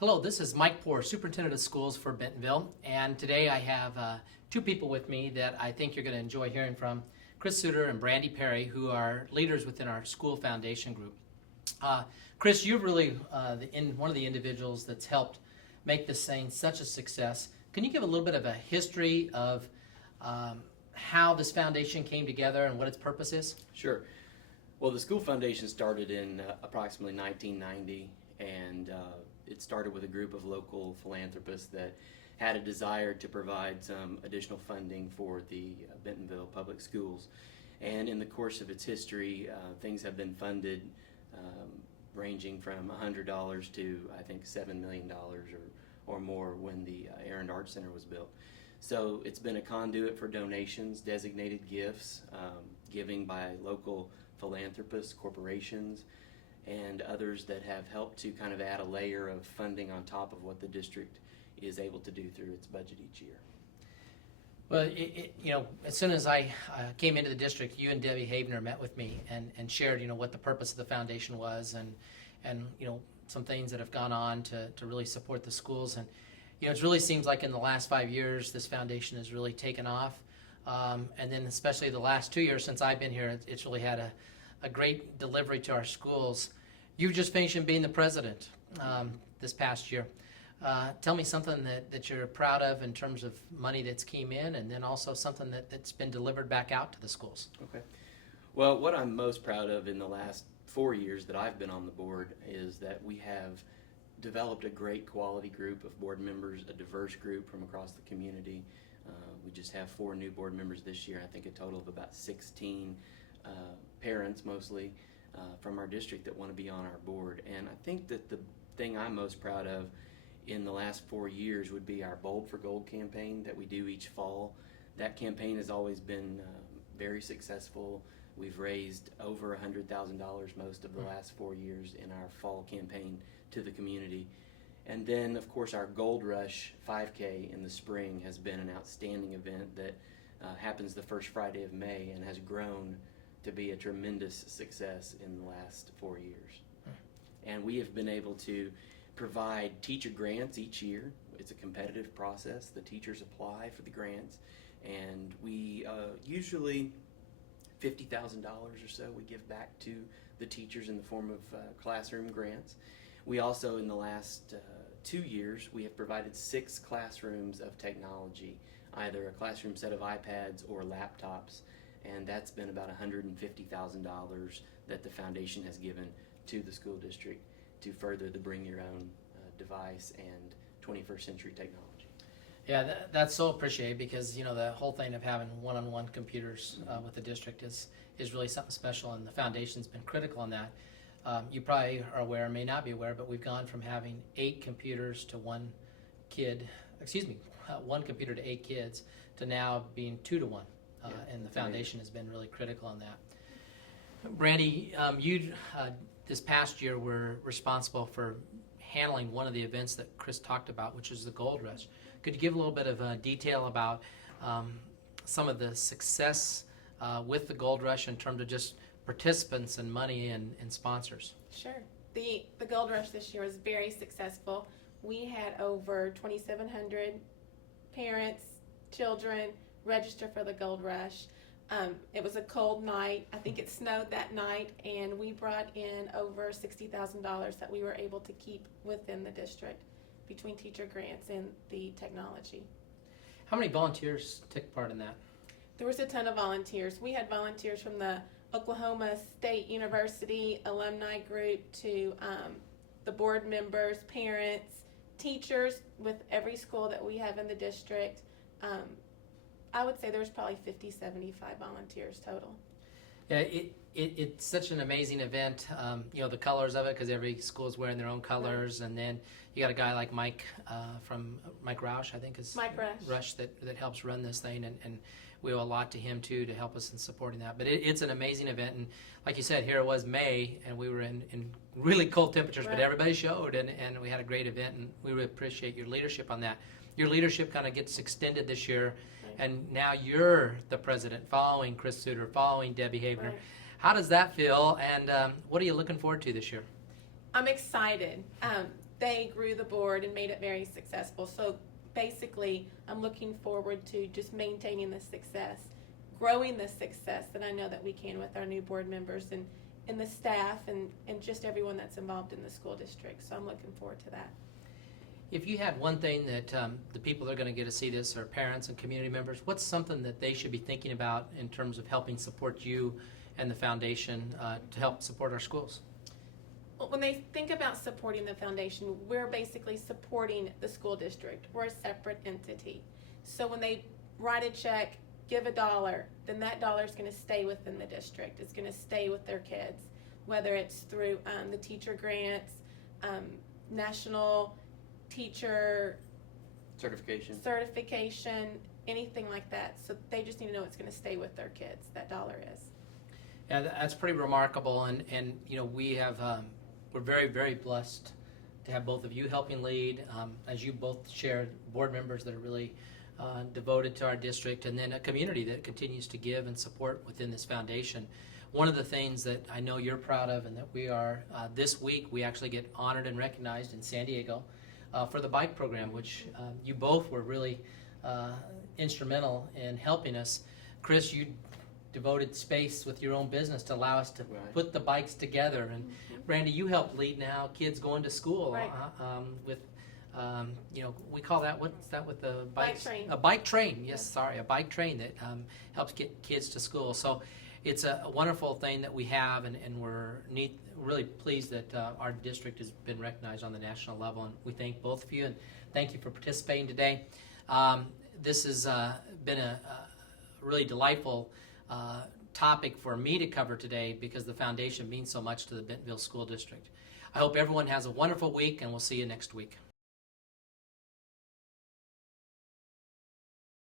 Hello, this is Mike Poor, Superintendent of Schools for Bentonville, and today I have two people with me that I think you're going to enjoy hearing from, Chris Suter and Brandy Perry, who are leaders within our school foundation group. Chris, you're really one of the individuals that's helped make this thing such a success. Can you give a little bit of a history of how this foundation came together and what its purpose is? Sure. Well, the school foundation started in approximately 1990, and it started with a group of local philanthropists that had a desire to provide some additional funding for the Bentonville public schools. And in the course of its history, things have been funded ranging from $100 to I think $7 million or more when the Aaron Art Center was built. So it's been a conduit for donations, designated gifts, giving by local philanthropists, corporations, and others that have helped to kind of add a layer of funding on top of what the district is able to do through its budget each year. Well, as soon as I came into the district, you and Debbie Havener met with me and shared, what the purpose of the foundation was and some things that have gone on to really support the schools. And, it really seems like in the last 5 years, this foundation has really taken off. And then especially the last 2 years since I've been here, it's really had a great delivery to our schools. You just finished being the president this past year. Tell me something that you're proud of in terms of money that's came in, and then also something that's been delivered back out to the schools. Okay. Well, what I'm most proud of in the last 4 years that I've been on the board is that we have developed a great quality group of board members, a diverse group from across the community. We just have 4 new board members this year. I think a total of about 16 parents mostly from our district that want to be on our board. And I think that the thing I'm most proud of in the last 4 years would be our Bold for Gold campaign that we do each fall. That campaign has always been very successful. We've raised over $100,000 most of the last 4 years in our fall campaign to the community. And then, of course, our Gold Rush 5K in the spring has been an outstanding event that happens the first Friday of May and has grown to be a tremendous success in the last 4 years. And we have been able to provide teacher grants each year. It's a competitive process. The teachers apply for the grants, and we usually $50,000 or so we give back to the teachers in the form of classroom grants. We also, in the last 2 years, we have provided 6 classrooms of technology, either a classroom set of iPads or laptops, and that's been about $150,000 that the foundation has given to the school district to further the bring your own device and 21st century technology. Yeah, that's so appreciated because, the whole thing of having one-on-one computers with the district is really something special, and the foundation's been critical on that. You probably are aware, may not be aware, but we've gone from having 8 computers to one computer to 8 kids to now being 2 to 1. And the foundation has been really critical on that. Brandy, you this past year were responsible for handling one of the events that Chris talked about, which is the Gold Rush. Could you give a little bit of detail about some of the success with the Gold Rush in terms of just participants and money and sponsors? Sure. The Gold Rush this year was very successful. We had over 2,700 parents, children register for the Gold Rush. It was a cold night. I think it snowed that night, and we brought in over $60,000 that we were able to keep within the district between teacher grants and the technology. How many volunteers took part in that? There was a ton of volunteers. We had volunteers from the Oklahoma State University alumni group to the board members, parents, teachers with every school that we have in the district. I would say there's probably 50, 75 volunteers total. Yeah, it's such an amazing event. The colors of it, because every school is wearing their own colors, and then you got a guy like Mike from Mike Roush, I think is Mike Rush that helps run this thing, and we owe a lot to him too to help us in supporting that. But it's an amazing event, and like you said, here it was May, and we were in really cold temperatures, but everybody showed, and we had a great event, and we really appreciate your leadership on that. Your leadership kind of gets extended this year. And now you're the president, following Chris Suter, following Debbie Havener. Right. How does that feel, and what are you looking forward to this year? I'm excited. they grew the board and made it very successful. So basically, I'm looking forward to just maintaining the success, growing the success that I know that we can with our new board members and the staff and just everyone that's involved in the school district. So I'm looking forward to that. If you had one thing that the people that are going to get to see this are parents and community members, what's something that they should be thinking about in terms of helping support you and the foundation to help support our schools? Well, when they think about supporting the foundation, we're basically supporting the school district. We're a separate entity. So when they write a check, give $1, then that dollar is going to stay within the district. It's going to stay with their kids, whether it's through the teacher grants, national teacher certification, anything like that. So they just need to know it's going to stay with their kids. That dollar is. Yeah, that's pretty remarkable, and you know, we have we're very, very blessed to have both of you helping lead, as you both shared, board members that are really devoted to our district, and then a community that continues to give and support within this foundation. One of the things that I know you're proud of, and that we are, this week we actually get honored and recognized in San Diego for the bike program, which you both were really instrumental in helping us. Chris, you devoted space with your own business to allow us to put the bikes together, and Brandy, you helped lead now kids going to school Right. with you know, we call that, what's that with the bikes? Bike train. A bike train, yes, sorry, a bike train that helps get kids to school. So it's a wonderful thing that we have, and we're really pleased that our district has been recognized on the national level, and we thank both of you, and thank you for participating today. This has been a really delightful topic for me to cover today because the foundation means so much to the Bentonville School District. I hope everyone has a wonderful week, and we'll see you next week.